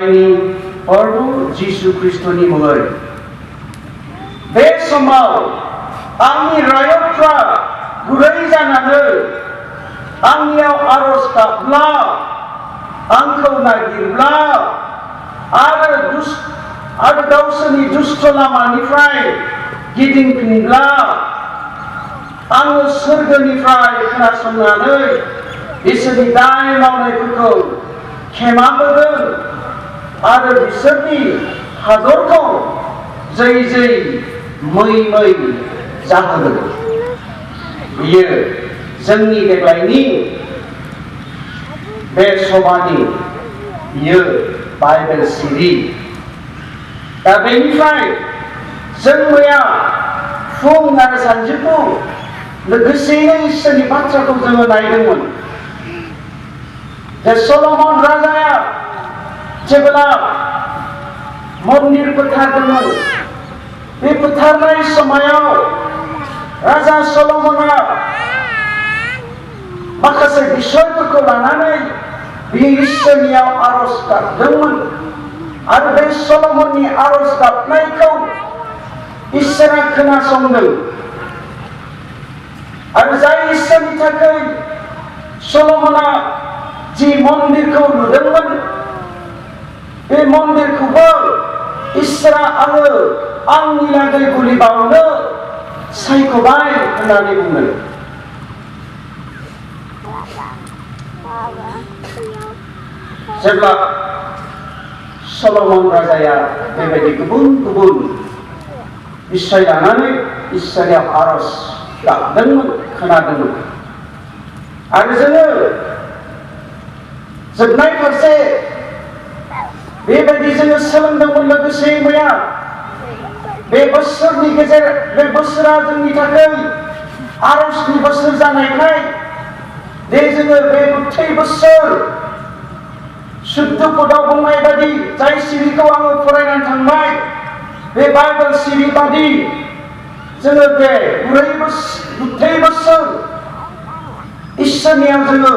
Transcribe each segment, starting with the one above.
प्रभु जिसु ख्रिस्टनि मुङै बे समाव आंनि रायतफ्रा गुरै जानानै आंनियाव आरज गाबब्ला आंखौ नागिरब्ला आरो गावसोरनि दुष्ट लामानिफ्राय गिदिंफिनब्ला आङो सोरगोनिफ्राय खोनासंनानै बिसोरनि दाय मावनायफोरखौ खेमाहोगोन आरो बिसोरनि हादरखौ जै मै जाहोगोन। बियो जोंनि देग्लायनि बे सभानि बियो बाइबेल सिरि। दा बेनिफ्राय जों मैया फुं आरो सानजौफु लोगोसेयैनो इसोरनि बाथ्राखौ जोङो नायदोंमोन। जे सल'मन राजाया जेब्ला मन्दिर फोथारदोंमोन, बे फोथारनाय समायाव राजा सल'मना माखासे बिसयफोरखौ लानानै बे इसोरनियाव आरज गाबदोंमोन आरो बे सल'मननि आरज गाबनायखौ इसोरा खोनासंदों आरो जाय इसोरनि थाखाय सल'मना जि मन्दिरखौ लुदोंमोन, बे मन्दिरखौबो इसोरा आंनि लागै गुलि बावनो सायख'बाय होननानै बुंदों। जेब्ला सल'मन राजाया बेबायदि गुबुन गुबुन बिसय लानानै इसोरनियाव आरज गाबदोंमोन, खोनादोंमोन आरो जोङो जोबनाय फारसे बेबायदि जोङो सोलोंदोंमोन। लोगोसे मैया बे बोसोरनि बे बोसोरा जोंनि थाखाय आरजनि बोसोर जानायखाय दे जोङो बे गुथै बोसोर शुद्ध पदाव बुंनाय बादि जाय सिरिखौ आङो फरायनानै थांबाय, बे बाइबेल सिरि बादि जोङो बे गुथै बोसोर इसोरनियाव जोङो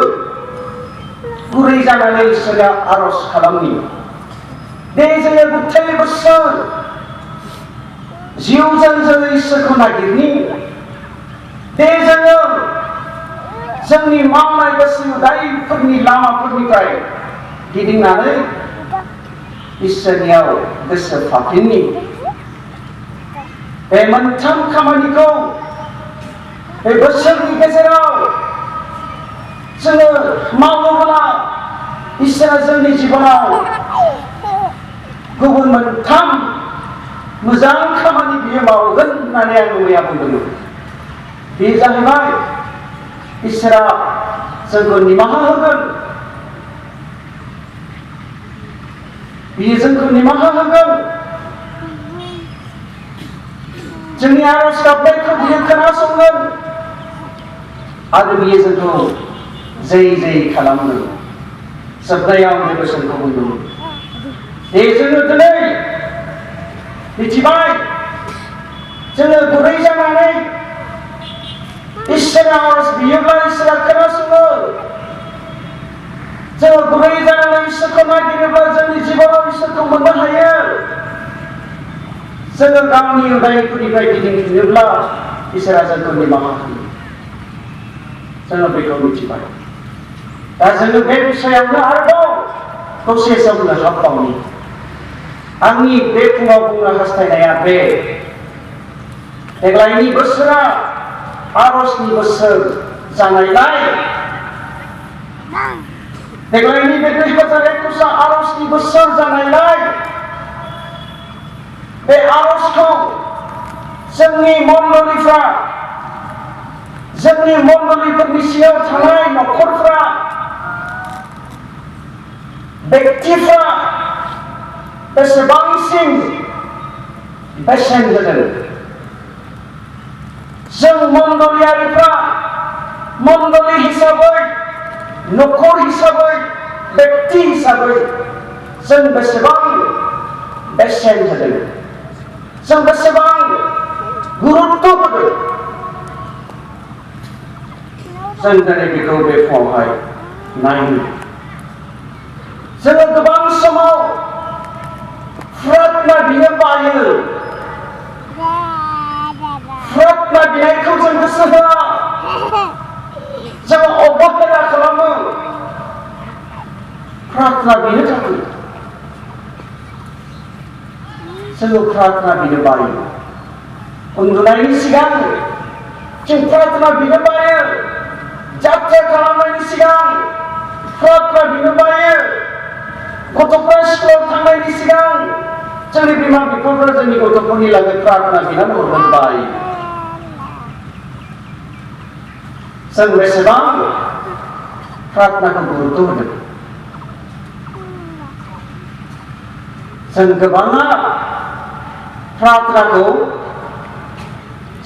गुरै जानानै इसोरनियाव आरज खालामनि। दे जोङो गुथै बोसोर जिउजों जोङो इसोरखौ नागिरनि। दे जोङो जोंनि मावनाय गासै दायफोरनि लामाफोरनिफ्राय गिदिंनानै इसोरनियाव गोसो फाफिननि। बे मोनथाम खामानिखौ बे बोसोरनि गेजेराव जोङो मावोब्ला इसोरा जोंनि जिबनाव गुबुन मोनथाम मोजां खामानि बियो मावगोन होननानै आं मैया बुंदोंमोन। बे जाहैबाय इसोरा जोंखौ निमाहा होगोन, बियो जोंखौ निमाहा होगोन, जोंनि आरज गाबनायखौ बियो खोनासंगोन आरो बियो जोंखौ जै खालामगोन। जोबनायाव बे बोसोनखौ बुंदोंमोन। दे जोङो दिनै मिथिबाय, जोङो गुरै जानानै इसोरनाव आरज बियोब्ला इसोरा खोनासङो। जोङो गुरै जानानै इसोरखौ नागिरोब्ला जोंनि जिबनाव इसोरखौ मोननो हायो। जोङो गावनि उदायफोरनिफ्राय गिदिंफिनोब्ला इसोरा जोंखौ निमाहा होयो। जोङो बेखौ मिथिबाय। दा जोङो बे बिषयावनो आरोबाव दसे सम हाबबावनि। आंनि बे फुङाव बुंनो हास्थायनाया बे देग्लायनि बोसोरा आरजनि बोसोर जानायलाय, देग्लायनि बे 2021 आरजनि बोसोर जानायलाय, बे आरजखौ जोंनि मण्डलिफोरनि सिङाव थानाय नखरफ्रा, व्यक्तिफ्रा बेसेबांसिम बेसेन होदों। जों मण्डलियारिफ्रा मण्डलि हिसाबै, नखर हिसाबै, व्यक्ति हिसाबै जों बेसेबां बेसेन होदों, जों बेसेबां गुरुत्व होदों, जों दिनै बेखौ बे फुङावहाय नायनो। जोङो गोबां समाव बायो प्रार्थना बिनायखौ जों गोसो होआ जों अबहेला खालामो प्रार्थना बिनो थाखाय जोङो प्रार्थना बिनो बायो उन्दुनायनि सिगां जों प्रार्थना बिनो बायो जात्रा खालामनायनि सिगां प्रार्थना बिनो बायो गथ'फ्रा स्कुलाव थांनायनि सिगां जोंनि बिमा बिफाफ्रा जोंनि गथ'फोरनि लागै प्रार्थना बिनानै हरगोन बायो जों बेसेबां प्रार्थनाखौ गुरुत्व होदों जों गोबाङा प्रार्थनाखौ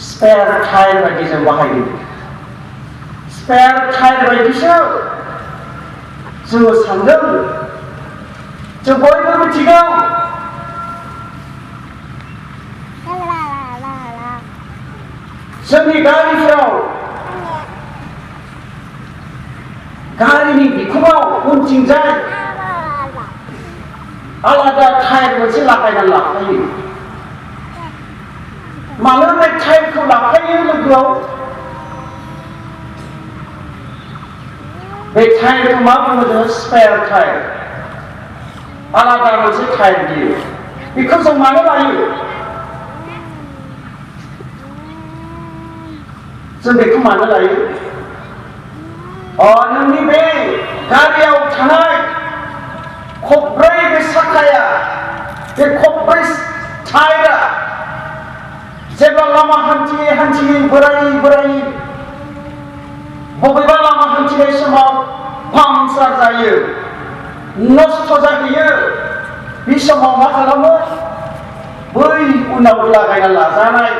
स्पेयार टायर बायदि जों बाहायदों स्पेयार टायर बायदिसो जोङो सानदों जों बयबो मिथिगौ जोंनि गारिफोराव गारिनि बिखुङाव उनथिंजाय आलादा टायर मोनसे लागायनानै लाखायो मानो बे टायरखौ लाखायो लोगोआव बे टायरखौ मा बुङो जोङो स्पेयार टायर आलादा मोनसे टायर बियो बेखौ जों मानो लायो जों बेखौ मानो लायो नोंनि बे गारियाव थानाय खब्रै बे साखाया बे खब्रै टायरा जेब्ला लामा हान्थियै बोरायै बबेबा लामा हान्थिनाय समाव पांचार जायो नष्ट जाहैयो बे समाव मा खालामो बै उनाव लागायना लाजानाय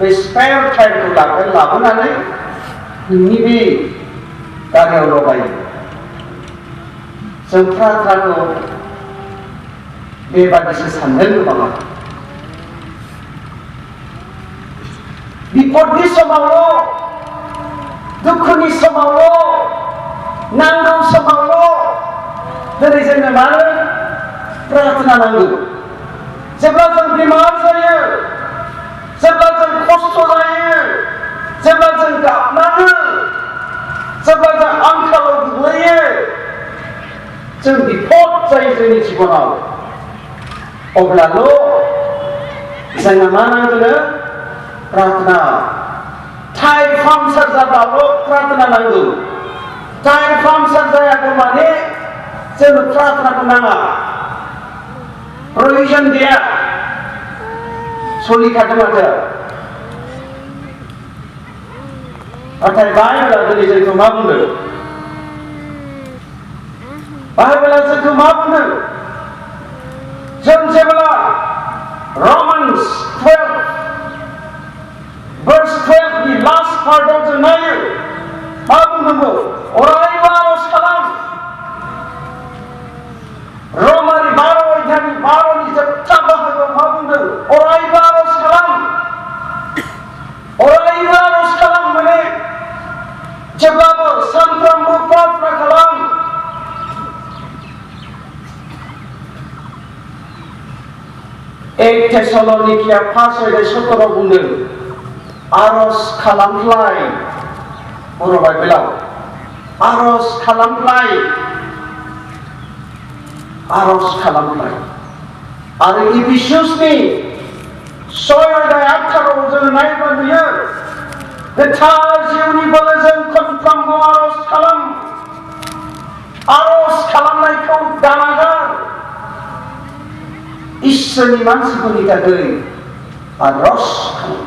बे स्पेयार टायरखौ लाबोनानै नोंनि बे गारियाव लगायो जों प्रार्थनाखौ बेबादिसो सानदों गोबाङा बिपदनि समावल' दुखुनि समावल' नांगौ समावल' दिनै जोंनो मानो प्रार्थना नांगौ जेब्ला जों बेमार जायो जेब्ला जों खस्थ' जायो जेब्ला जों गाबनाङो जेब्ला जों आंखालाव गोग्लैयो जों बिपद जायो जोंनि जिबनाव अब्लाल' जोंनो मा नांगौ प्रार्थना टायर पांचार जाब्लाल' प्रार्थना नांगौ टायर पांचार जायागौ माने जोंनो प्रार्थनाखौ नाङा प्रयजन गैया सोलिखादों माथो नाथाय बाइबेला दिनै जोंखौ मा बुंदों बाइबेला जोंखौ मा बुंदों जों जेब्ला Romans 12 verse 12 नि लास्ट पार्टआव जों नायो मा बुंदोंमोन अरायबो आरज खालाम रमारि 12 अध्यायनि 12 नि जोबथा बाहागोआव मा बुंदों अरायबो आरज खालाम माने जेब्लाबो सानफ्रोमबो प्रार्थना खालाम एक थेसलनिकिया 5:17 बुंदों आरज खालामलाय बर' बाइबेलाव आरज खालामलाय आरो इफिसियासनि 6:18 जों नायबा नुयो गोथार जिउनि बोलोजों खनफ्रोमबो आरज खालामनायखौ दानागार इसोरनि मानसिफोरनि थाखाय आरज खालाम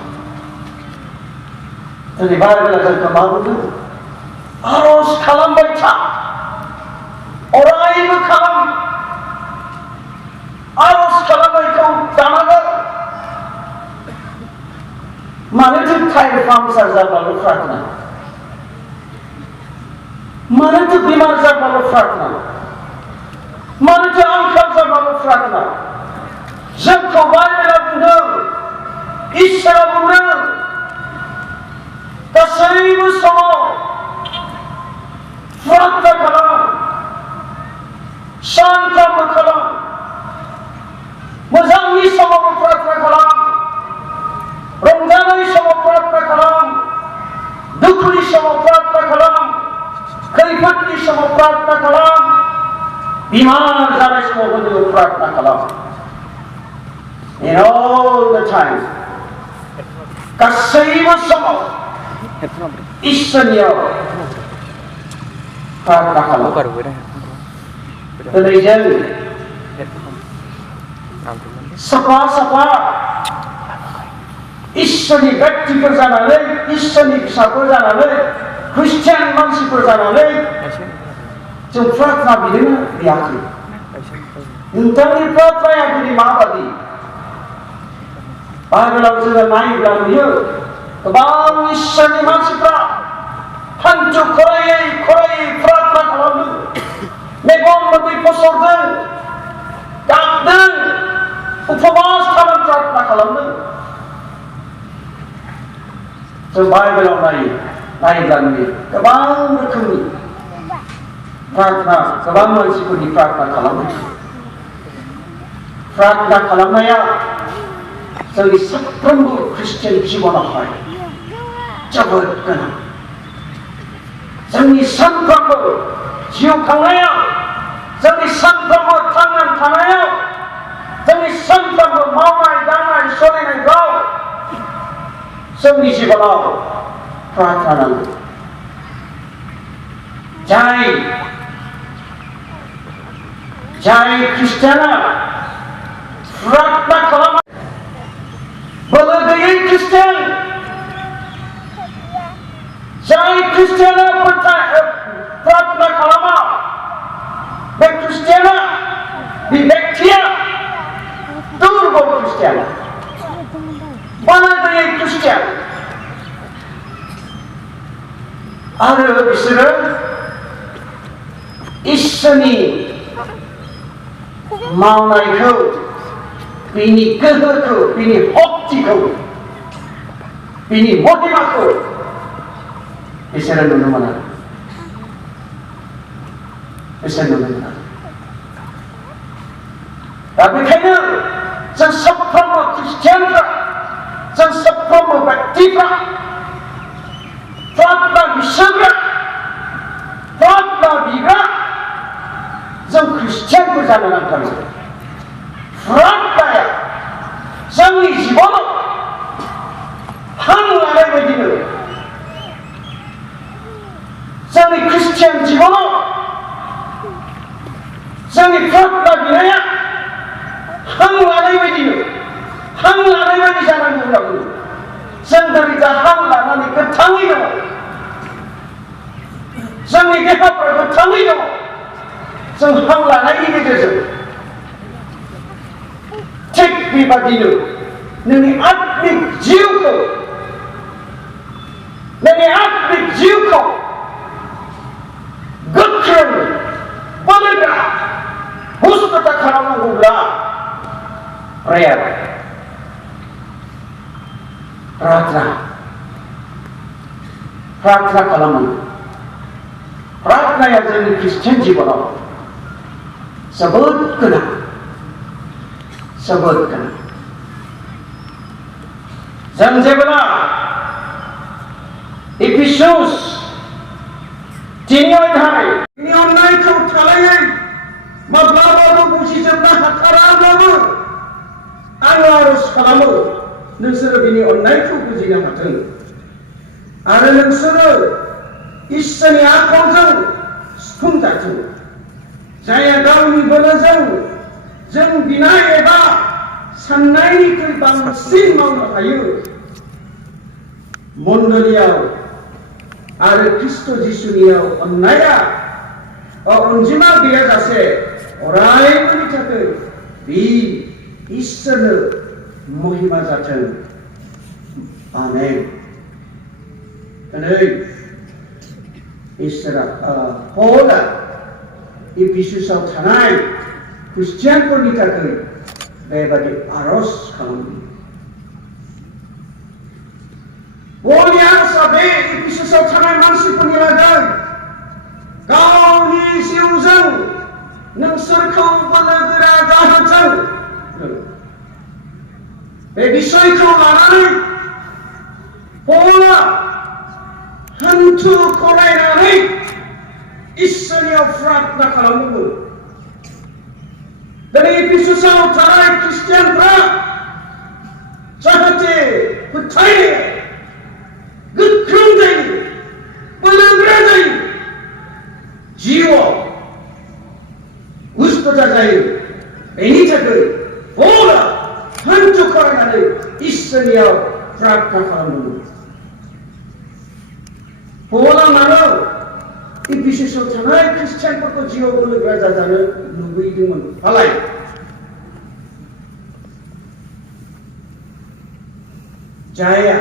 दिनै बाइबेला जोंखौ मा बुंदों आरज खालामबाय था अरायबो खालाम आरज खालामनायखौ दानागार मानोथो टायर पांचार जाब्लाल' प्रार्थना मानोथो बेमार जाब्लाल' प्रार्थना मानोथो आंखाल जाब्लाल' प्रार्थना जोंखौ बाइबेला बुंदों इसोरा बुंदों गासैबो समाव प्रार्थना खालाम सानफ्रोमबो खालाम मोजांनि बिमार जानाय समावबो जोङो प्रार्थना खालामो। In all the time, गासैबो समाव इसोरनियाव प्रार्थना खालामो। दिनै जों साफा साफा इसोरनि व्यक्तिफोर जानानै, इसोरनि फिसाफोर जानानै, ख्रिस्टियान मानसिफोर जानानै जों प्रार्थना बिनो बियाखै। नोंथांनि प्रार्थनाया दिनै माबादि? बाइबेलाव जोङो नायोब्ला नुयो गोबां इसोरनि मानसिफ्रा हान्थु खरायै खरायै प्रार्थना खालामदों, मेगन मोदै फसरदों, गाबदों, उपबास खालाम प्रार्थना खालामदों। जों बाइबेलाव नायोब्ला नुयो गोबां रोखोमनि प्रार्थना, गोबां मानसिफोरनि प्रार्थना खालामो। प्रार्थना खालामनाया जोंनि साफ्रोमबो ख्रिस्टियान जिबनावहाय जोबोद गोनां। जोंनि सानफ्रोमबो जिउ खांनायाव, जोंनि सानफ्रोमबो थांनानै थानायाव, जोंनि सानफ्रोमबो मावनाय दांनाय सोलिनायफ्राव जोंनि जिबनाव प्रार्थना नांगौ। जाय ख्रिस्टियाना प्रार्थना खालामा, बोलो गैयै ख्रिस्टियान, जाय ख्रिस्टियाना प्रार्थना खालामा, बे ख्रिस्टियाना, बे व्यक्तिया दुर्बल ख्रिस्टियान, बोलो गैयै ख्रिस्टियान। आरो बिसोरो इसोरनि मावनायखौ, बिनि गोहोखौ, बिनि शक्तिखौ, बिनि महिमाखौ बिसोरो नुनो मोना। बिसोर नुनो मोना। दा बेखायनो जों साफ्रोमबो ख्रिस्टियानफ्रा, जों साफ्रोमबो व्यक्तिफ्रा प्रार्थना बिसोरग्रा, प्रार्थना बिग्रा जों ख्रिस्टियानफोर जानो नांथारगौ। प्रार्थनाया जोंनि जिबनाव हां लानाय बायदिनो, जोंनि ख्रिस्टियान जिबनाव जोंनि प्रार्थना बिनाया हां लानाय बायदिनो, हां लानाय बायदि जानांगौ होनना बुङो। जों दिनै दा हां लानानै गोथाङै दङ, जोंनि देहाफ्रा गोथाङै दङ। जों हां लानायनि गेजेरजों थिग बेबादिनो नोंनि आत्मिक जिउखौ, नोंनि आत्मिक जिउखौ गोख्रों, बोलोगोरा, हुस्टता खालामनांगौब्ला प्रेयार, प्रार्थना खालामनांगौ। प्रार्थनाया जोंनि ख्रिस्टियान जिबनाव जोबोद गोनां, जोबोद गोनां। जों जेब्ला एफिसुस 3 अध्यायनि अननायखौ थालायै माब्लाबाबो बुजिजोबनो हाथाराब्लाबो आं आरज खालामो नोंसोरो बिनि अननायखौ बुजिनो हाथों आरो नोंसोरो इसोरनि आखलजों सुफुंजाथों, जायहा गावनि बोलोजों जों बिनाय एबा साननायनिख्रुइ बांसिन मावनो हायो। मण्डलियाव आरो ख्रिस्ट जिसुनियाव अननाया अनजिमा गैयाजासे अरायबोनि थाखाय बे इसोरनो महिमा जाथों। आमेन। दिनै इसोरा पौला एफिसुसाव थानाय ख्रिस्टियानफोरनि थाखाय बेबादि आरज खालामो। पौलनि आरजआ बे एफिसुसाव थानाय मानसिफोरनि लागै गावनि जिउजों नोंसोरखौ बोलोगोरा जाहोथों बे बिसयखौ लानानै पौला हान्थु खरायनानै इसोरनियाव प्रार्थना खालामदोंमोन। दिनै एफिसुसाव थानाय ख्रिस्टियानफ्रा जाहाथे फोथायनाया गोख्रों जायो, बोलोगोरा जायो, जिउआव उस्पदा जायो, बेनि थाखाय पौला हान्थु खरायनानै इसोरनियाव प्रार्थना खालामदोंमोन। पौला मानो एफिसुसाव थानाय ख्रिस्टियानफोरखौ जिउआव बोलोगोरा जाजानो लुबैदोंमोन फालाय? जायहा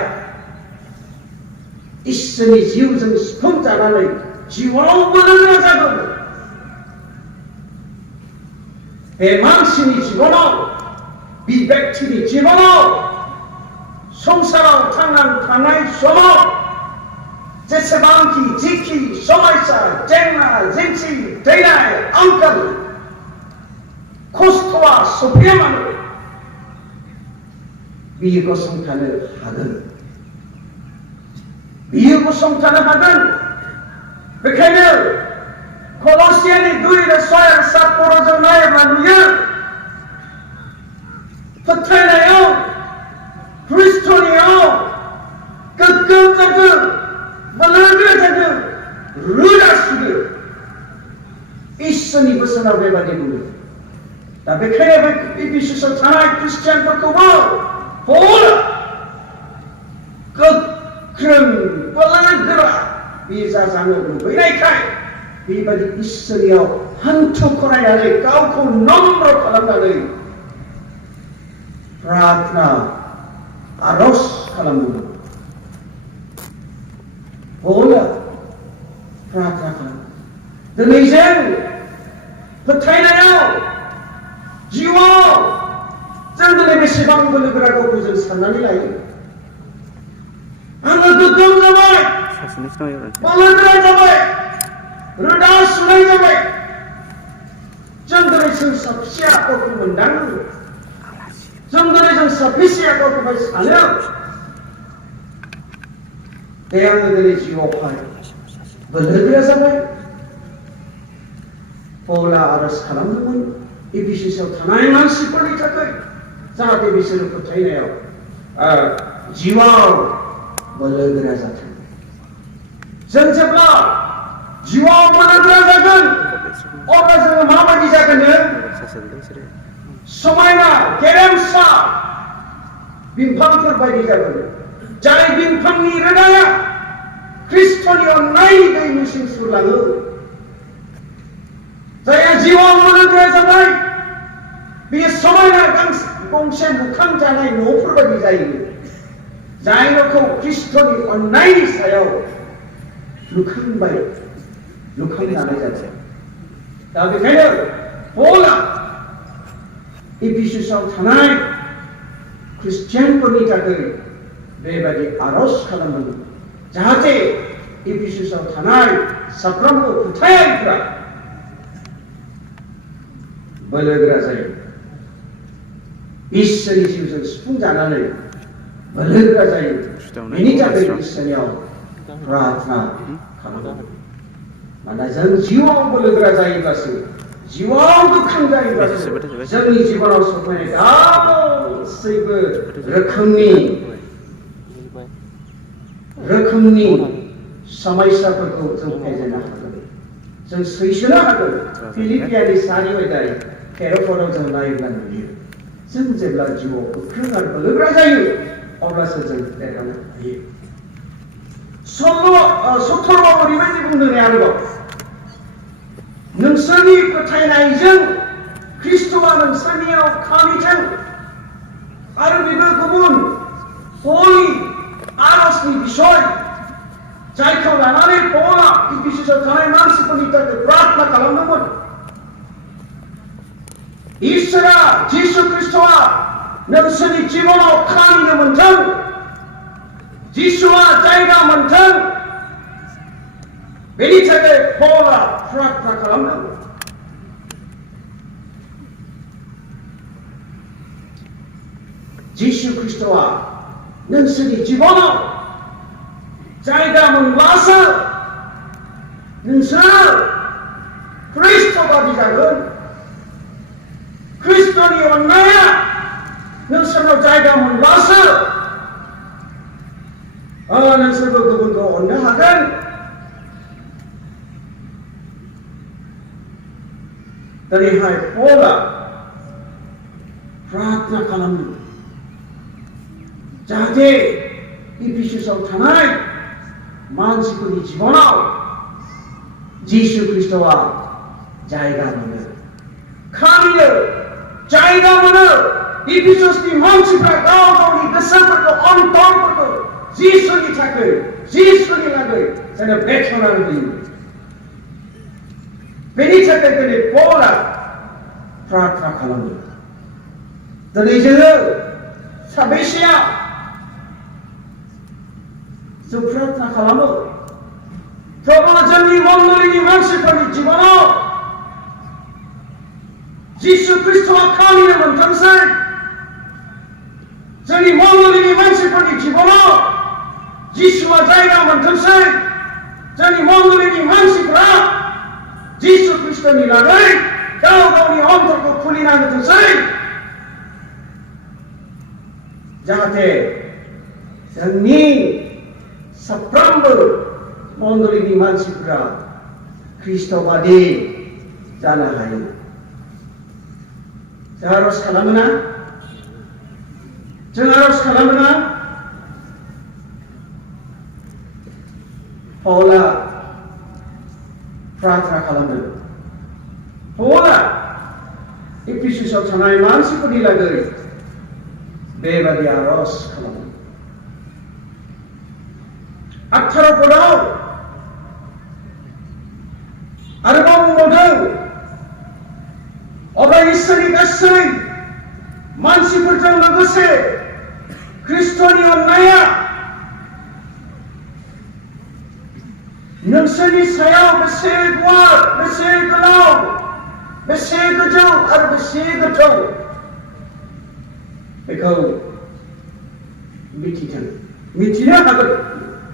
इसोरनि जिउजों सुफुंजानानै जिउआव बोलोगोरा जागोन, बे मानसिनि जिबनाव, बे व्यक्तिनि जिबनाव, संसाराव थांनानै थानाय समाव जेसेबांखि जिखि समस्या, जेंना जेंसि, थैनाय, आंखाल, खस्थ'आ सफैया मानो बियो गसंथानो हागोन। बियो गसंथानो हागोन। बेखायनो कलसियानि 2:6-7 जों नायोब्ला नुयो फोथायनायाव, ख्रिस्ट'नियाव गोग्गोम जागोन, बोलोगोरा जागोन, रोदा सुयो। इसोरनि बोसोनाव बेबादि बुङो। दा बेखायनो बे एफिसुसाव थानाय ख्रिस्टियानफोरखौबो पौला गोख्रों बोलोगोरा बे जाजानो लुबैनायखाय बेबादि इसोरनियाव हान्थु खरायनानै गावखौ नम्र खालामनानै प्रार्थना आरज खालामदोंमोन। पौला प्रार्थना खालामो। दिनै जों फोथायनायाव, जिउआव जों दिनै बेसेबां बोलोगोरा गावखौ जों साननानै लायो। आङो गोग्गोम जाबाय, बोलोगोरा जाबाय, रोदा सुनाय जाबाय। जों दिनै जों साफिसिया गावखौ मोनदाङो। जों दिनै जों साफिसिया गावखौहाय सानो। दे आङो दिनै जिउआवहाय बोलोगोरा जाबाय। पौला आरज खालामदोंमोन एफिसुसाव थानाय मानसिफोरनि थाखाय, जाहाथे बिसोरो फोथायनायाव, जिउआव बोलोगोरा जाथों। जों जेब्ला जिउआव बोलोगोरा जागोन, अब्ला जोङो माबायदि जागोन? समायना गेरेमसा बिफांफोर बायदि जागोन। जाय बिफांनि रोदाया ख्रिस्ट'नि अननायनि दैनिसिम सुरलाङो। जायहा जिउआव बोलोगोरा जाबाय, बेयो समायना गंसे लुखांजानाय न'फोर बायदि जायो। जाय न'खौ ख्रिस्ट'नि अननायनि सायाव लुखांजानाय जाबाय। दा बेखायनो पौला एफिसुसाव थानाय ख्रिस्टियानफोरनि थाखाय बेबादि आरज खालामदोंमोन, जाहाथे एफिसुसाव थानाय साफ्रोमबो फोथायारिफ्रा बोलोगोरा जायो, इसोरनि जिउजों सुफुंजानानै बोलोगोरा जायो। बेनि थाखाय इसोरनियाव प्रार्थना खालामो। मानोना जों जिउआव बोलोगोरा जायोब्लासो, जिउआव गोख्रों जायोब्लासो जोंनि जिबनाव सफैनाय गासैबो रोखोमनि समस्याफोरखौ जों फेजेननो हागोन, जों सैसोनो हागोन। फिलिपियानि 4:13 जों नायोब्ला नुयो, जों जेब्ला जिउआव गोख्रों आरो बोलोगोरा जायो, अब्लासो जों देरहानो हायो। 17 ओरैबायदि बुंदों आरोबाव, नोंसोरनि फोथायनायजों ख्रिस्ट'आ नोंसोरनियाव खामिथों। आरो बेबो गुबुन हलि आरजनि बिसय, जायखौ लानानै पौला एफिसुसाव थानाय मानसिफोरनि थाखाय प्रार्थना खालामदोंमोन। इसोरा, जिसु ख्रिस्ट'आ नोंसोरनि जिबनाव खामिनो मोनथों, जिसुआ जायगा मोनथों, बेनि थाखाय पौला प्रार्थना खालामदोंमोन। जिसु ख्रिस्ट'आ नोंसोरनि जिबनाव जायगा मोनब्लासो नोंसोर ख्रिस्ट' बादि जागोन, खृष्टनि अन्नाया नोंसोरनाव जायगा मोनब्लासो नोंसोरबो गुबुनखौ अननो हागोन। दिनैहाय पौला प्रार्थना खालामो जाहाथे इफिसासआव थानाय मानसिफोरनि जिबनाव जिसु ख्रिस्टआ जायगा मोनो, खामिनो जायगा मोनो। इफिसासनि मानसिफ्रा गाव गावनि गोसोफोरखौ अन्तरफोरखौ जिसुनि थाखाय जिसुनि लागै जेन बेखेवनानै होयो। बेनि थाखाय दिनै पौला प्रार्थना खालामो। दिनै जोङो साबेसेया जों प्रार्थना खालामो प्रभु जोंनि मण्डलीनि मानसिफोरनि जिबनाव जिसु ख्रिस्टआ खामिनो मोनथोंसै। जोंनि मण्डलीनि मानसिफोरनि जिबनाव जिसुआ जायगा मोनथोंसै। जोंनि मण्डलीनि मानसिफ्रा जिसु ख्रिस्टनि लागै गाव गावनि अन्तरखौ खुलिना होथोंसै जाहाथे जोंनि साफ्रोमबो मण्डलीनि मानसिफ्रा ख्रिस्टबादि जानो हायो। जों आरज खालामोना? जों आरज खालामोना? पौला प्रार्थना खालामदों। पौला इफिसासआव थानाय मानसिफोरनि लागै बेबादि आरज खालामो। 18 पदआव आरोबाव बुंबावदों, अब्ला इसोरनि गासै मानसिफोरजों लोगोसे ख्रिस्टनि अननाया नोंसोरनि सायाव बेसे गुवार, बेसे गोलाव, बेसे गोजौ आरो बेसे गोथौ बेखौ मिथिनो हागोन,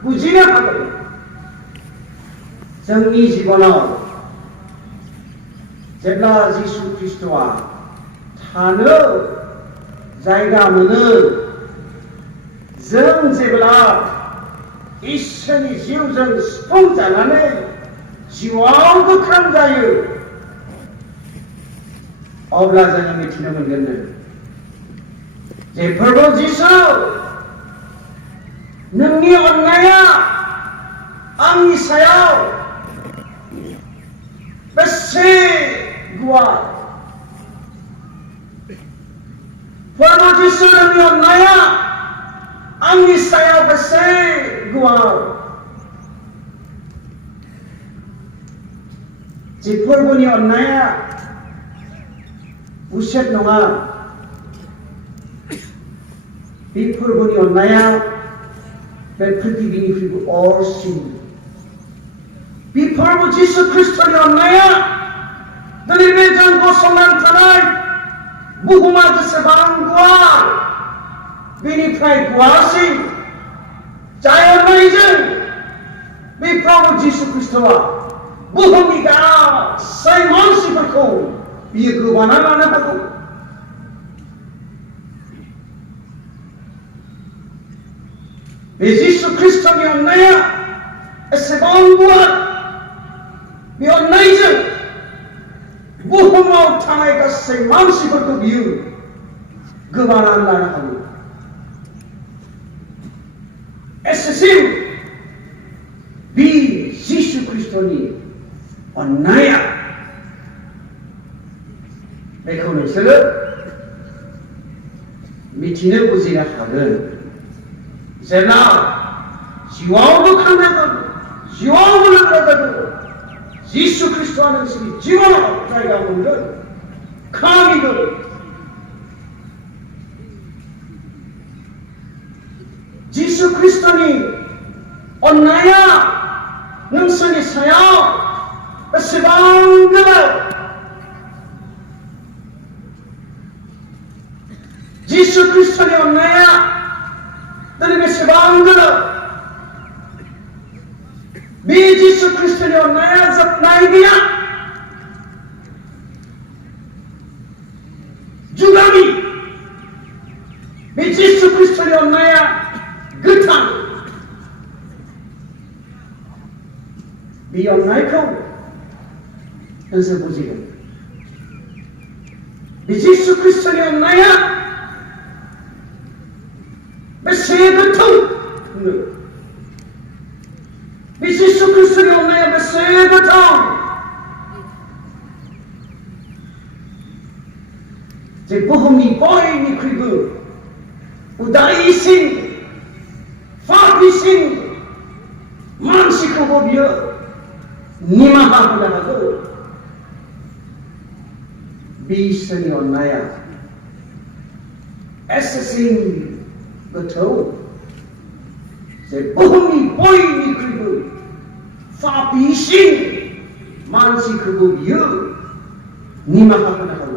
बुजिनो हागोन। जोंनि जिबनाव जेब्ला जिसु ख्रिस्टआ थानो जायगा मोनो, जों जेब्ला इसोरनि जिउजों सुफुंजानानै जिउआव गोख्रों जायो, अब्ला जोङो मिथिनो मोनगोन जे प्रभु जिसु नोंनि अननाया आंनि सायाव बेसे गुवार। प्रभु जिसु नोंनि अननाया आंनि सायाव बेसे गुवार। जे फोरबोनि अननाया गुसेब नङा, बे फोरबोनि अननाया बे पृथिबीनिख्रुइबो अरसिन। बे प्रभु जिसु ख्रिस्टनि अननाया दिनै बे जों गसंनानै थानाय बुहुमा जेसेबां गुवार, बेनिफ्राय गुवारसिन। जाय अननायजों बे प्रभु जिसु ख्रिस्टआ बुहुमनि गासै मानसिफोरखौ बियो गोबाना लानो हागौ। बे जिसु ख्रिस्टनि अननाया एसेबां गुवार, बे अननायजों बुहुमाव थानाय गासै मानसिफोरखौ बियो गोबानानै लानो हागौ। एसेसिम बे जिसु ख्रिस्टनि अननाया, बेखौ नोंसोरो मिथिनो बुजिनो हागोन। जेब्ला जिउआव गोख्रों जागोन, जिउआव बोलोगोरा जागोन, जिसु ख्रिस्टआ नोंसोरनि जिउआव जायगा मोनगोन, खामिगोन। जिसु ख्रिस्टनि अननाया नोंसोरनि सायाव बेसेबां गोलाव। जिसु ख्रिस्टनि अननाया दिनै बेसेबां गोलाव। बे जिसु ख्रिस्टनि अननाया जोबनाय गैया। बे जिसु खृष्टनि अननाया गोथां। बे अननायखौ नोंसोर बुजिगोन। बे जिसु खृष्टनि अननाया बेसे गोथौ। बे जिसु खृष्टनि अननाया बेसे गोथौ। जे बुहुमनि बयनिख्रुइबो उदायसिन फापिसिन मानसिखौबो बियो निमाहा होनो हागौ। बे इसोरनि अननाया एसेसिन गोथौ जे बुहुमनि बयनिख्रुइबो फापिसिन मानसिखौबो बियो निमाहा होनो हागौ।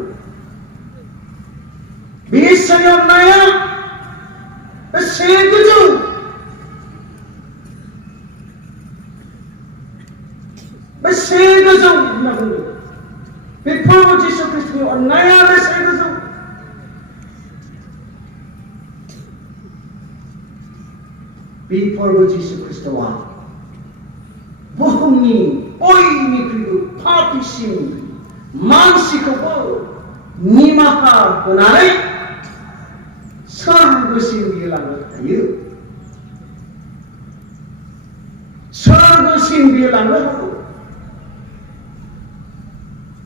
बे इसोरनि अननाया बेसे गोजौ। बेसे गोजौ होनना बुंदों। बे प्रभु जिसु खृष्टनि अननाया बेसे गोजौ। बे प्रभु जिसु खृष्टआ बुहुमनि बयनिख्रुइबो फापिसिन मानसिखौबो निमाहा होनानै सोरगोसिम बियो लांनो हायो। सोरगोसिम बियो लांनो हागौ।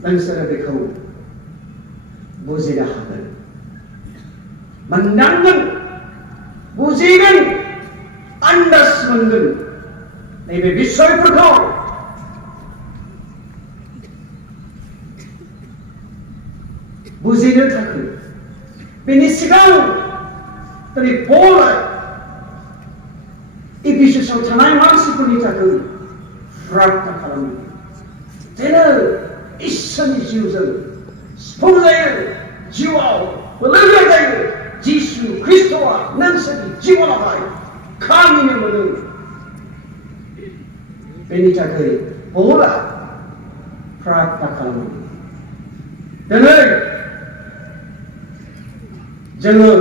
नोंसोरो बेखौ बुजिनो हागोन, मोनदांगोन, बुजिगोन, आन्दाज मोनगोन। नैबे बिसयफोरखौ बुजिनो थाखाय बेनि सिगां दिनै पलआ एफिसासआव थानाय मानसिफोरनि थाखाय प्रार्थना खालामो जेन' इसोरनि जिउजों सुफुंजायो, जिउआव बोलो जायो। जिसु खृष्टआ नोंसोरनि जिबनावहाय खामिनो मोनो। बेनि थाखाय पलआ प्रार्थना खालामो। दिनै जोङो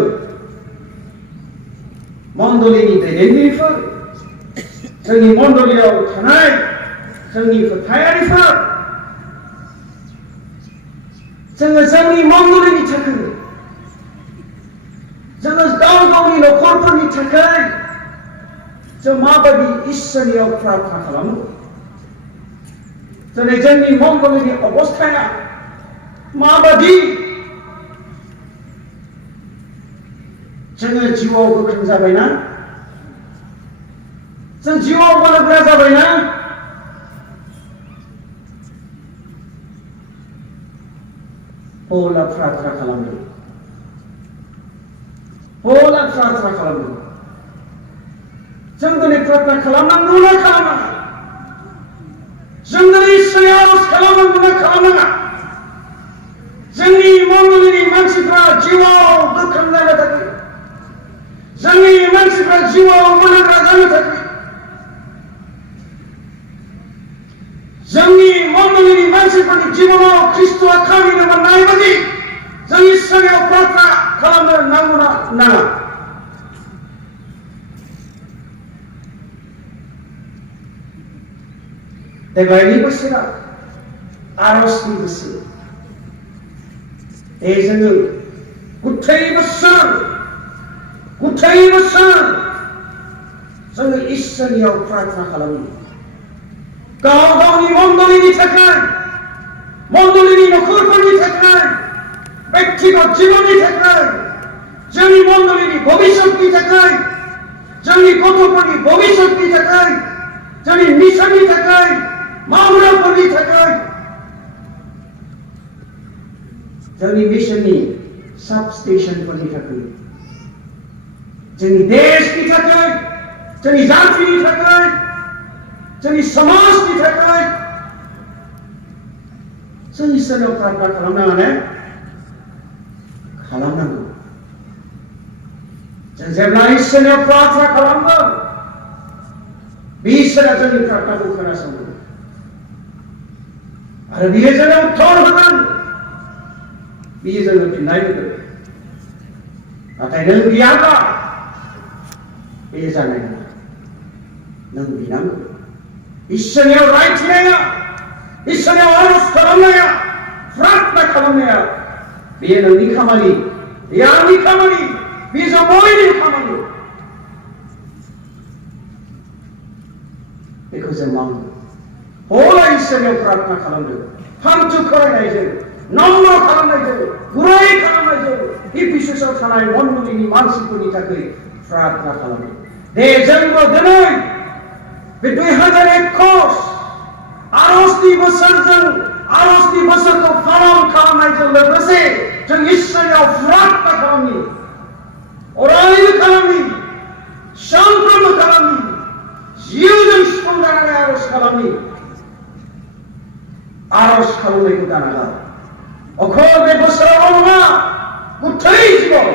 मण्डलीनि दैदेनगिरिफोर, जोंनि मण्डलीयाव थानाय जोंनि फोथायारिफोर, जोङो जोंनि मण्डलीनि थाखाय, जोङो गाव गावनि नखरफोरनि थाखाय जों माबायदि इसोरनियाव प्रार्थना खालामो। दिनै जोंनि मण्डलीनि अबस्थाया माबायदि। जोङो जिउआव गोख्रों जाबायना? जों जिउआव बोलोगोरा जाबायना? पलआ प्रार्थना खालामदों। पलआ प्रार्थना खालामदों। जों दिनै प्रार्थना खालामनांगौ ना खालामनाङा? जों दिनै इसोरनियाव आरज खालामनांगौ ना खालामनाङा? जोंनि मण्डलीनि मानसिफ्रा जिउआव गोख्रों जानो थाखाय, जोंनि मानसिफ्रा जिउआव बोलोगोरा जानो थाखाय, जोंनि मण्डलीनि मानसिफोरनि जिबनाव ख्रिस्टआ खामिनो मोननाय बायदि जों इसोरनियाव प्रार्थना खालामनो नांगौ ना नाङा? देग्लायनि बोसोरा आरजनि बोसोर। जोङो गुथै बोसोर जोङो इसोरनियाव प्रार्थना खालामो। गाव गावनि मण्डलीनि थाखाय, मण्डलीनि नखरफोरनि थाखाय, व्यक्तिगत जिबननि थाखाय, जोंनि मण्डलीनि भबिष्यतनि थाखाय, जोंनि गथ'फोरनि भबिष्यतनि थाखाय, जोंनि मिशननि थाखाय, मावग्राफोरनि थाखाय, जोंनि मिशननि साब स्टेशनफोरनि थाखाय, जोंनि देशनि थाखाय, जोंनि जातिनि थाखाय, जोंनि समाजनि थाखाय जों इसोरनाव प्रार्थना खालामनाङा ने? खालामनांगौ। जों जेब्ला इसोरनाव प्रार्थना खालामगोन, बे इसोरा जोंनि प्रार्थनाखौ खोनासंगोन आरो बियो जोंनो उत्तर होगोन, बियो जोंनो फिननाय होगोन। नाथाय नों गैयाब्ला बे जानाय नङा। नों बिनांगौ। इसोरनियाव रायथिनाया, इसोरनियाव आरज खालामनाया, प्रार्थना खालामनाया बेयो नोंनि खामानि, बेयो आंनि खामानि, बेयो जों बयनिबो खामानि। बेखौ जों मावो। अब्ला इसोरनियाव प्रार्थना खालामदों, हान्थु खरायनायजों, नम्र खालामनायजों, गुरै खालामनायजों इफिसासआव थानाय मण्डलीनि मानसिफोरनि थाखाय प्रार्थना खालामो। दे जोंबो दिनै बे 2021 आरजनि बोसोरजों, आरजनि बोसोरखौ पालन खालामनायजों लोगोसे जों इसोरनियाव प्रार्थना खालामनि, अरायबो खालामनि, सानफ्रोमबो खालामनि, जिउजों सुफुंजानानै आरज खालामनि। आरज खालामनायखौ दानाङा। अखल बे बोसोराव नङा, गुथै जिउआव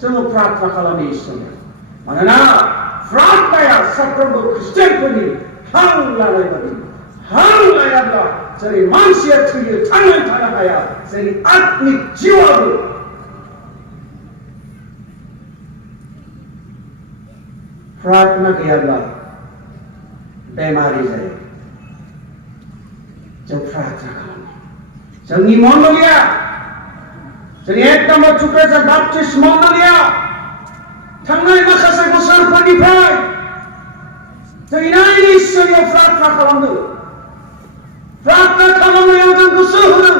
जोङो प्रार्थना खालामनि इसोरनियाव। मानोना प्रार्थनाया साफ्रोमबो ख्रिस्टियानफोरनि हां लानाय बायदि। हां लायाब्ला जेरै मानसिया थैयो, थांनानै थानो हाया, जोंनि आत्मिक जिउआबो प्रार्थना गैयाब्ला बेमारि जायो। जों प्रार्थना खालामो। जोंनि मण्डलीया, जोंनि 1 नम्बर तुक्राझार बाप्टिस्ट मण्डलीया थांनाय माखासे बोसोरफोरनिफ्राय जों इनायनि इसोरनियाव प्रार्थना खालामदों। प्रार्थना खालामनायाव जों गोसो होदों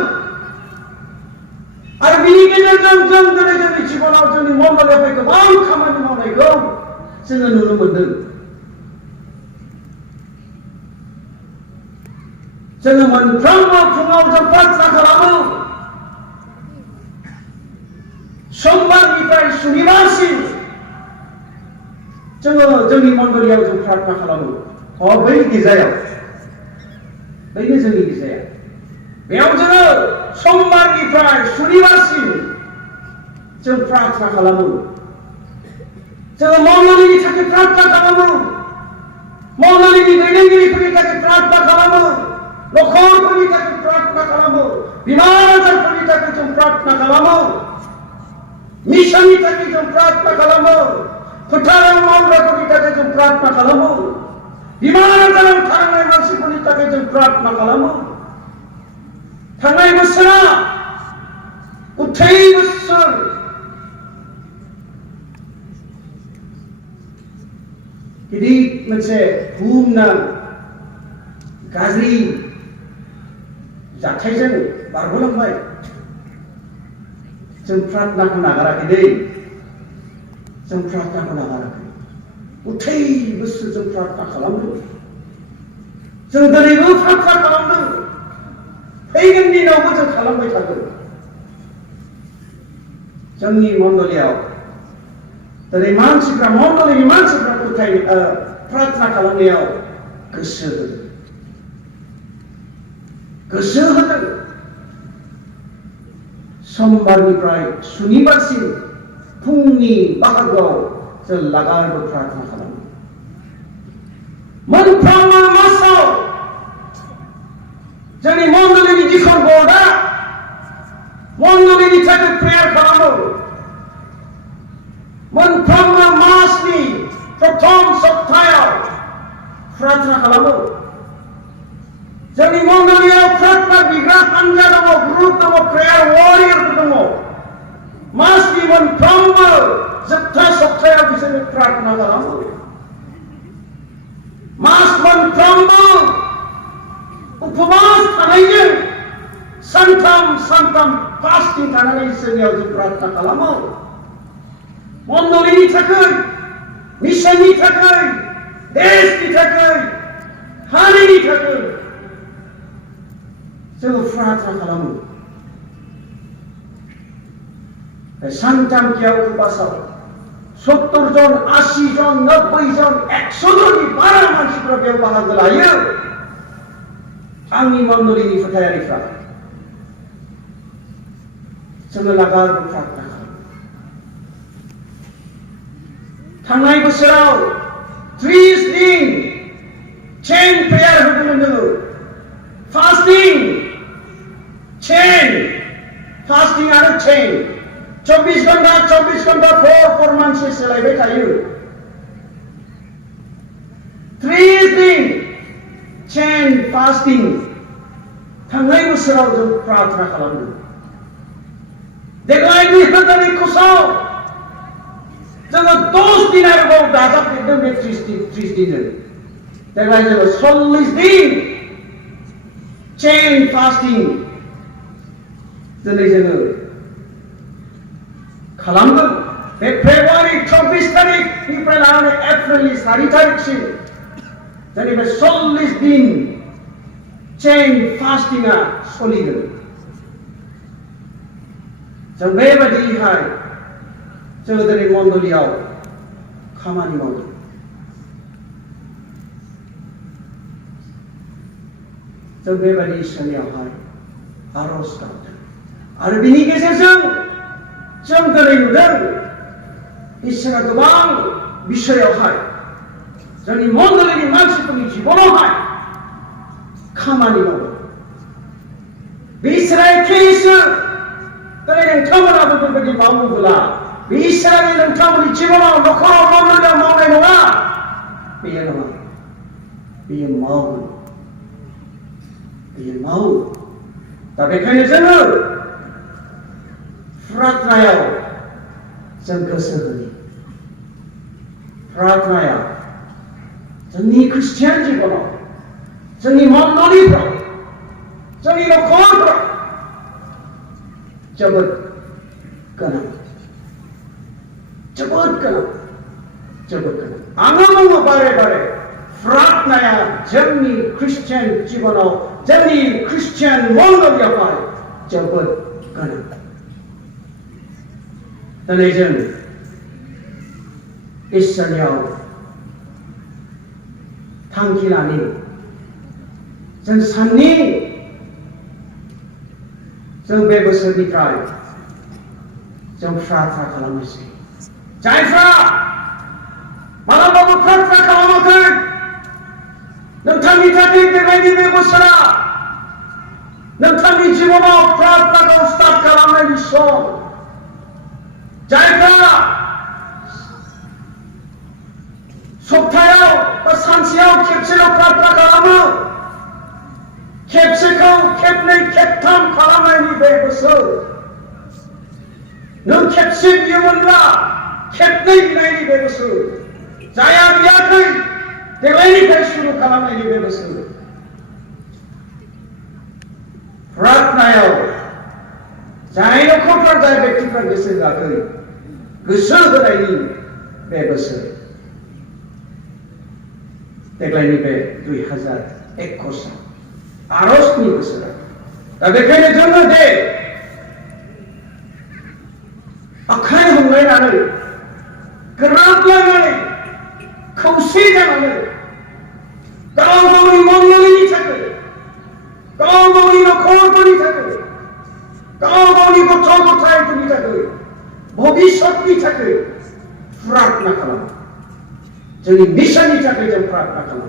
आरो बिनि गेजेरजों जों दिनै जोंनि जिबनाव, जोंनि मण्डलीयाव गोबां खामानि मावनायखौ जोङो नुनो मोनदों। जोङो मोनफ्रोमबो फुङाव जों प्रार्थना खालामो। समबारनिफ्राय सुनिबारसिम जोङो जोंनि मण्डलीयाव जों प्रार्थना खालामो। बै गिर्जायाव, बैनो जोंनि गिर्जाया। बेयाव जोङो समबारनिफ्राय सुनिबारसिम जों प्रार्थना खालामो। जोङो मण्डलीनि थाखाय प्रार्थना खालामो, मण्डलीनि दैदेनगिरिफोरनि थाखाय प्रार्थना खालामो, नखरफोरनि थाखाय प्रार्थना खालामो, बिमा-बिफाफोरनि थाखाय जों प्रार्थना खालामो, मिशननि थाखाय जों प्रार्थना खालामो, फोथाराव मावग्राफोरनि थाखाय जों प्रार्थना खालामो, बिमा-बिफाजों थांनाय मानसिफोरनि थाखाय जों प्रार्थना खालामो। थांनाय बोसोरा गुथै बोसोर, गिदिर मोनसे बुहुमनां गाज्रि जाथायजों बारग'लांबाय। जों प्रार्थनाखौ नागाराखै दै, जों प्रार्थनाखौ नागाराखै। गुथै बोसोर जों प्रार्थना खालामदों। जों दिनैबो प्रार्थना खालामदों, फैगोन दिनावबो जों खालामबाय थागोन। जोंनि मण्डलीयाव दिनै मानसिफ्रा, मण्डलीनि मानसिफ्रा प्रार्थना खालामनायाव गोसो होदों, गोसो होदों। समबारनिफ्राय सुनिबारसिम फुंनि बाहागोआव जों लागारबो प्रार्थना खालामो। मोनफ्रोमबो मासाव जोंनि मण्डलीनि दिखर बर्डआ मण्डलीनि थाखाय प्रेयार खालामो। मोनफ्रोमबो मासनि प्रथम सप्तायाव प्रार्थना खालामो। जोंनि मण्डलीयाव प्रार्थना बिग्रा हानजा दङ, ग्रुप दङ, प्रेयार वारियरफोर दङ। मासनि मोनफ्रोमबो जोबथा सप्तायाव बिसोरो प्रार्थना खालामो। मास मोनफ्रोमबो उपबास थानायजों सानथाम फास्टिं थानानै इसोरनियाव जों प्रार्थना खालामो। मण्डलीनि थाखाय, मिशननि थाखाय, देशनि थाखाय, हारिनि थाखाय जोङो प्रार्थना खालामो। बे सानथामखियाव उपबासाव 70 जन, 80 जन, 90 जन, 100 जननि बारा मानसिफ्रा बेयाव बाहागो लायो। आंनि मण्डलीनि फोथायारिफ्रा जोङो लागारबो प्रार्थना खालामो। थांनाय बोसोराव 30 दिन चेन प्रेयार होदोंमोन जोङो। फास्टिं, चेन, फास्टिं आरो चेन 24 घन्टा फोर मानसि सोलायबाय थायो 3 दिन चेन फास्टिं थांनाय बोसोराव जों प्रार्थना खालामदों देग्लायनि होदानि खुसाव जोङो 10 दिन आरोबाव दाजाबदेरदों बे 30 दिनजों देग्लाय जोङो 40 दिन चेन फास्टिं दिनै जोङो खालामगोन बे फेब्रुवारि 24 तारिखनिफ्राय लानानै एप्रिलनि 4 तारिखसिम जोंनि बे 40 दिन चेन फास्टिंआ सोलिगोन जों बेबायदिहाय जों दिनै मण्डलियाव खामानि मावदों जों बेबायदि इसोरनियावहाय आरज गाबदों आरो बिनि गेजेरजों जों दिनै नुदों इसोरा गोबां बिषयावहाय जोंनि मण्डलिनि मानसिफोरनि जिबनावहाय खामानि मावो बे इसोरा एखे इसोर दिनै नोंथांमोनाबो बेबायदि मावोब्ला बे इसोरानि नोंथांमोननि जिबनाव न'खराव मण्डलियाव मावनाय नङा बेयो नङा बेयो मावो दा बेखायनो जोङो प्रार्थनायाव जों गोसो होयो प्रार्थनाया जोंनि ख्रिस्टियान जिबनाव जोंनि मण्डलिफ्राव जोंनि न'खरफ्राव जोबोद गोनां आङो बुङो बारे प्रार्थनाया जोंनि ख्रिस्टियान जिबनाव जोंनि ख्रिस्टियान मण्डलियावहाय जोबोद गोनां दिनै जों इसोरनियाव थांखि लानि जों साननि जों बे बोसोरनिफ्राय जों प्रार्थना खालामनोसै जायफ्रा मालाबाबो प्रार्थना खालामाखै नोंथांनि थाखाय देग्लायनि बे बोसोरा नोंथांनि जिबनाव प्रार्थनाखौ स्टार्ट खालामनायनि सम जायफ्रा सप्तायाव बा सानसेयाव खेबसेल' प्रार्थना खालामो खेबसेखौ खेबनै खेबथाम खालामनायनि बे बोसोर नों खेबसे बियोमोनब्ला खेबनै बिनायनि बे बोसोर जाया बियाखै देग्लायनिफ्राय सुरु खालामनायनि बे बोसोर प्रार्थनायाव जाय न'खरफ्रा जाय व्यक्तिफ्रा गोसो होआखै गोसो होनायनि बे बोसोर देग्लायनि बे 2021 आरजनि बोसोरा दा बेखायनो जोङो दे आखाइ हमलायनानै गोरोबलायनानै खौसे जानानै गाव गावनि मण्डलिनि थाखाय गाव गावनि न'खरफोरनि थाखाय गाव गावनि गथ' गथायफोरनि थाखाय भबिष्यतनि थाखाय प्रार्थना खालामो जोंनि मिशननि थाखाय जों प्रार्थना खालामो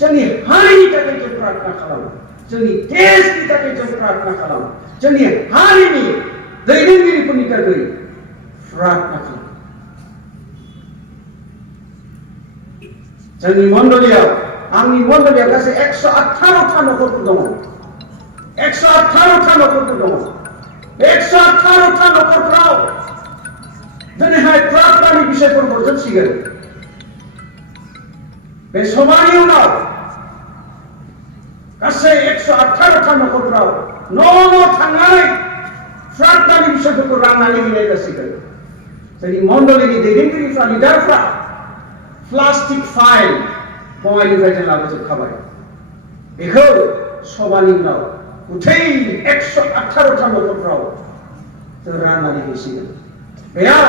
जोंनि हारिनि थाखाय जों प्रार्थना खालामो जोंनि देशनि थाखाय जों प्रार्थना खालामो जोंनि हारिनि दैदेनगिरिफोरनि थाखाय प्रार्थना खालामो जोंनि मण्डलियाव आंनि मण्डलियाव गासै 118 न'खरफोर दङ 118 न'खरफोर दङ 118 न'खरफ्राव दिनैहाय प्रार्थनानि बिषयफोरखौ जोबसिगोन बे समानि उनाव गासै 118 न'खरफ्राव न' थांनानै प्रार्थनानि बिषयफोरखौ राननानै होनाय जासिगोन जोंनि मण्डलिनि दैदेनगिरिफ्रा लिडारफ्रा प्लास्टिक फाइल बङाइनिफ्राय जों लाबोजोबखाबाय बेखौ सभानि उनाव गुथै 118 न'खरफ्राव जों राननानै होसिगोन बेयाव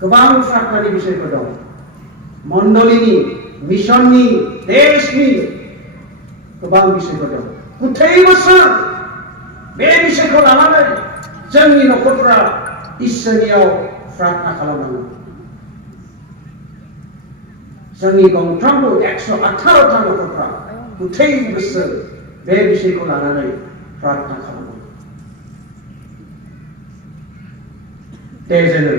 गोबां प्रार्थनानि बिषयफोर दं मण्डलिनि मिशननि देशनि गोबां बिषयफोर दं गुथै बोसोर बे बिषयखौ लानानै जोंनि न'खरफ्रा इसोरनियाव प्रार्थना खालामनांगौ जोंनि गंफ्रोमबो 118 न'खरफ्रा गुथै बोसोर बे बिषयखौ लानानै प्रार्थना खालामो दे जोङो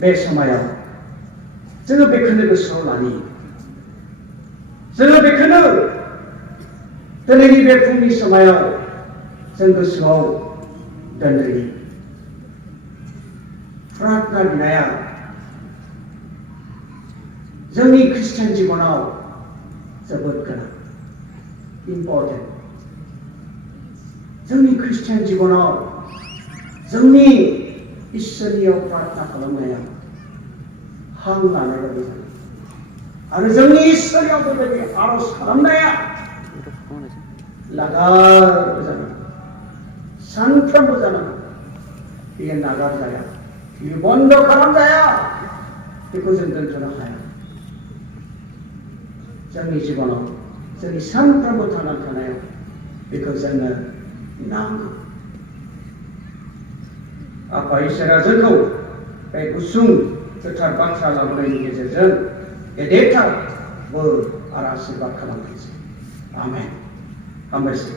बे समायाव जोङो बेखौनो गोसोआव लानि, जोङो बेखौनो दिनैनि बे फुंनि समायाव जों गोसोआव दोननि। प्रार्थना बिनाया जोंनि ख्रिस्टियान जिबनाव जोबोद गोनां, इम्परटेन्ट। जोंनि ख्रिस्टियान जिबनाव जोंनि इसोरनियाव प्रार्थना खालामनाया हां लानाय बायदि जायो आरो जोंनि इसोरनियाव बेबायदि आरज खालामनाया लागार जानांगौ, सानफ्रोमबो जानांगौ। बेयो नागारजाया, बेयो बन्द खालामजाया, बेखौ जों दोनथ'नो हाया। जोंनि जिबनाव, जोंनि सानफ्रोमबो थांनानै थानायाव बेखौ जोंनो नांगौ। आफा इसोरा जोंखौ बे गुसुं गोथार बाथ्रा लाबोनायनि गेजेरजों गेदेरथार बोर आरो आशीर्बाद खालामथोंसै। आमेन। हामबायसै।